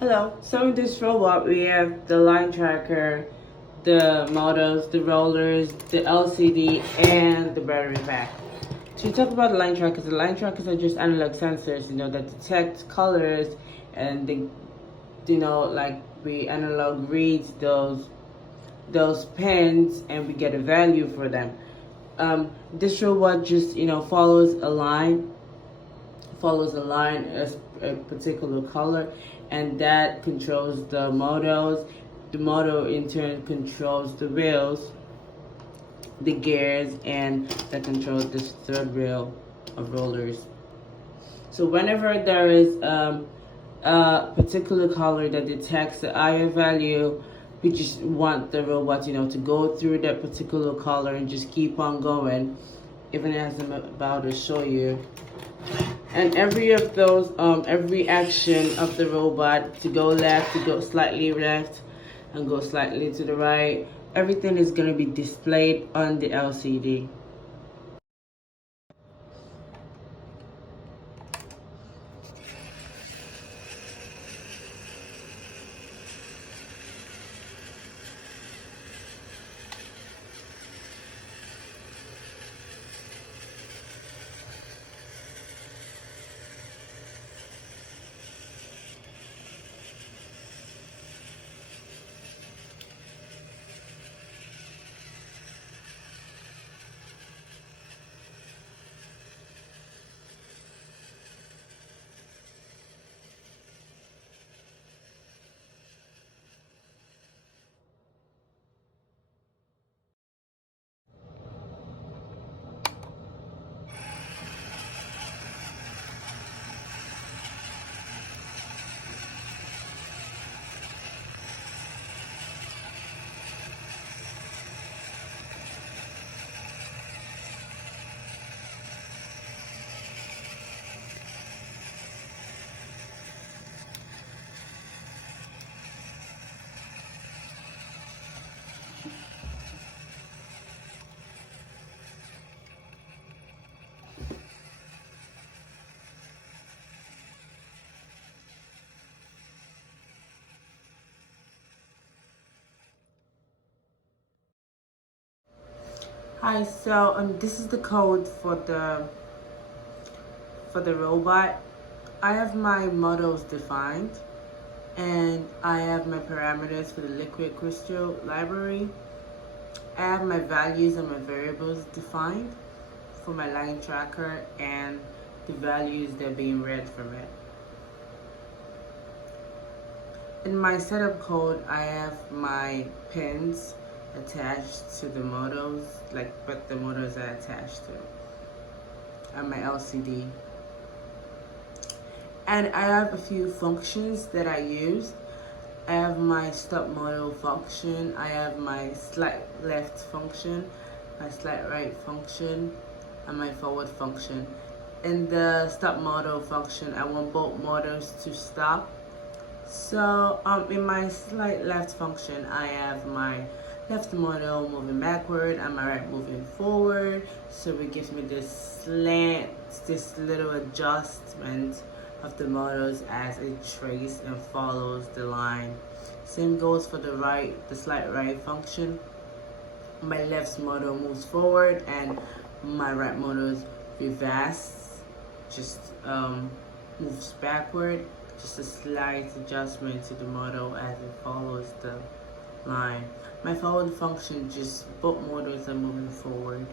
Hello. So in this robot, we have the line tracker, the models, the rollers, the LCD, and the battery pack. To talk about the line trackers are just analog sensors, that detect colors, and like we analog reads those pins, and we get a value for them. This robot just follows a line, a particular color, and that controls the motors. The motor in turn controls the wheels, the gears, and that controls this third rail of rollers. So whenever there is a particular color that detects the higher value, we just want the robot, to go through that particular color and just keep on going, even as I'm about to show you. And every action of the robot to go left, to go slightly left, and go slightly to the right, everything is going to be displayed on the LCD. Hi, so this is the code for the robot. I have my models defined, and I have my parameters for the liquid crystal library. I have my values and my variables defined for my line tracker and the values that are being read from it. In my setup code, I have my pins attached to the models, like what the models are attached to, and my LCD. And I have a few functions that I use. I have my stop model function, I have my slight left function, my slight right function, and my forward function. In the stop model function, I want both motors to stop. So in my slight left function, I have my left model moving backward and my right moving forward. So it gives me this slant, this little adjustment of the models as it traces and follows the line. Same goes for the right, the slight right function. My left model moves forward and my right model reverse, just moves backward. Just a slight adjustment to the model as it follows the line. My forward function, just both models are moving forward.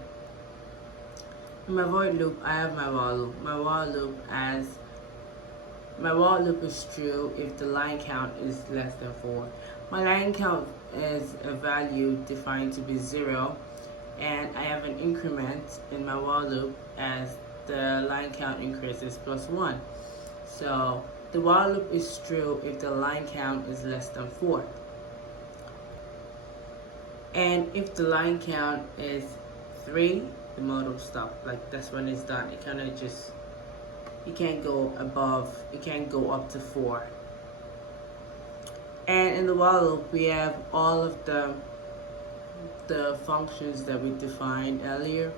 In my void loop, I have my while loop. My while loop is true if the line count is less than 4. My line count is a value defined to be 0, and I have an increment in my while loop as the line count increases plus 1. So the while loop is true if the line count is less than 4. And if the line count is 3, the model stop. Like that's when it's done. It kind of just, you can't go up to 4. And in the while loop, we have all of the functions that we defined earlier,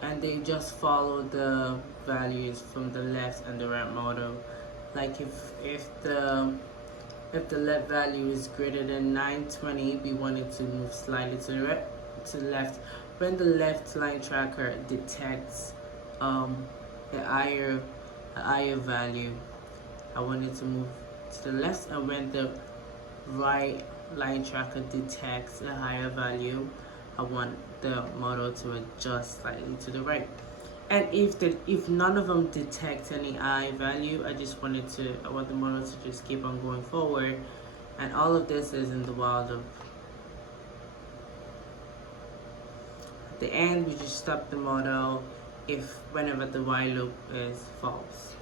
and they just follow the values from the left and the right model. Like if the left value is greater than 920, we want it to move slightly to the left. When the left line tracker detects a higher value, I want it to move to the left, and when the right line tracker detects a higher value, I want the model to adjust slightly to the right. And if none of them detect any high value, I want the model to just keep on going forward. And all of this is in the wild of. At the end, we just stop the model whenever the while loop is false.